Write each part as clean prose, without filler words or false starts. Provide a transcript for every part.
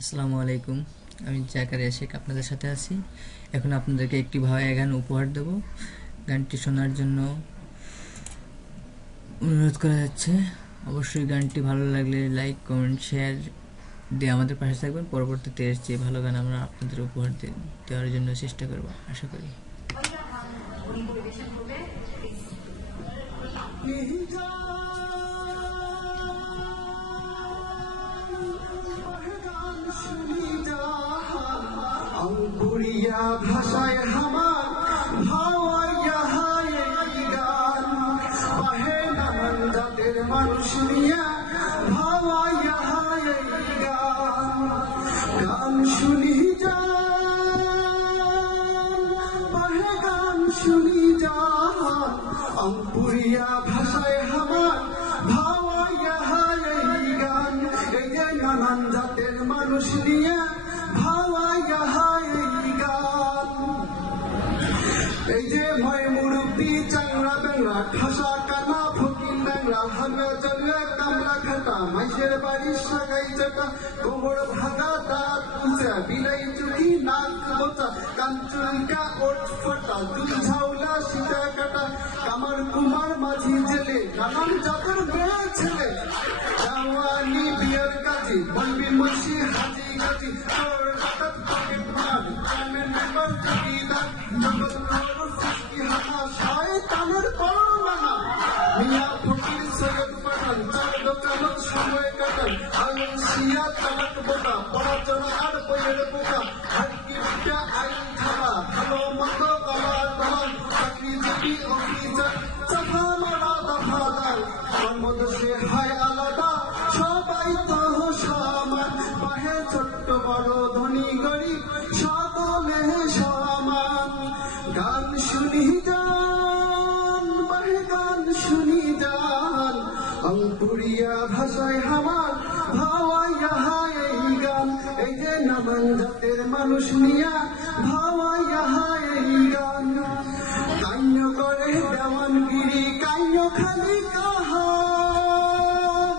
আসসালামু আলাইকুম। আমি জাকারিয়া শেখ আপনাদের সাথে আছি। এখন আপনাদেরকে একটি ভাওয়াইয়া গান উপহার দেব। গানটি শোনার জন্য অনুরোধ করা যাচ্ছে। অবশ্যই গানটি ভালো লাগলে লাইক, কমেন্ট, শেয়ার দিয়ে আমাদের পাশে থাকবেন। পরবর্তীতে এর চেয়ে ভালো গান আমরা আপনাদের উপহার দেওয়ার জন্য চেষ্টা করব, আশা করি। अंकुरिया भाषाय हमार भावाइया हाय गान बाहे नमन जातेर मानुष निया भावाइया हाय गान शुनी जान बाहे गान शुनी जान अंकुरिया भाषाय हमार भावाइया हाय गान এই যে নানান জাতের মানুষ নিয়ে ভাওয়াইয়া হায় গান এই যে ভয় মুরব্বি চাংরা বেংরা খাসা কানা ফকির ব্যাংরা হামে চলে কামরা খাটা মাইসের বাড়ির সাগাই চাটা গোবর ভাগা দাঁত উঁচা বিলাই চুকি নাক বোচা কাঞ্চুরিকা ওট ফটা দুধ ঝাউলা সীতা কাটা কামার কুমার মাঝি জেলে নানান জাতের মেয়ে ছেলে জাওয়ানি বিয়ের কাজী বলবি মুন্সি হাজি গাজি তোর হঠাৎ পকেট মার চামের মেম্বার জমিদার জগৎ খবর সৃষ্টি হাতা শয়তানের করোনা মিয়া ফকির সৈয়দ পাঠান চার দোকানত সময় কাটান আলম শিয়া তালাক বোকা পড়াচড়া আর বইয়ের বোকা হাটকি বিটা আইন থাকা ভালো মন্দ গলা দলাল চাকরি জীবী অফিসার চাফা মারা দফাদার কর্মদ সে হয় আলাদা সবাই তো সমান বাহে ছোট্ট বড় ধনী গরিব সকলে সমান গান শুনি যান বাহে গান শুনি যান অঙ্কুরিয়া ভাষায় আমার ভাওয়াইয়া হায় গান এই যে নানান জাতের মানুষ নিয়া ভাওয়াইয়া হায় গান কান্য করে দেওয়ানগিরি কান্য খালি কাহান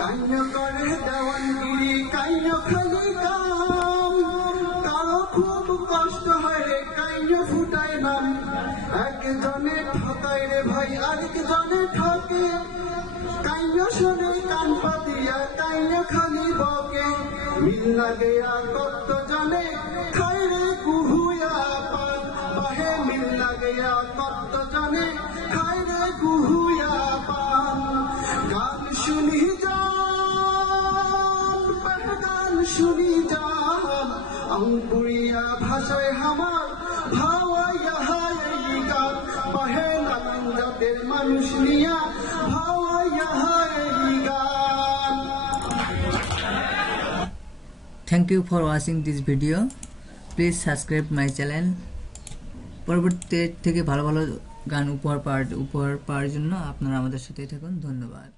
কান্য করে দেওয়ানগিরি কান্য খালি কাম কারো খুব কষ্ট হয় রে কান্য ফুটায় নাম একজনে ঠকায় রে ভাই আরেকজনে ঠকে কান্য শোনে কান পাতিয়া কান্য খালি বকে মিল লাগেয়া কত জনে খায় রে কুহুয়া পান বাহে মিল লাগেয়া কত জনে খায় রে কুহুয়া পান গান শুনি যান গান শুনি যান অঙ্কুরিয়া ভাষায় আমার ভাওয়াইয়া হায় গান বাহে নানান জাতের মানুষ নিয়া ভাওয়াইয়া হায় গান। Thank you for watching this video. Please subscribe my channel. পরবর্তী থেকে ভালো ভালো গান উপহার পাওয়ার জন্য আপনারা আমাদের সাথেই থাকুন। ধন্যবাদ।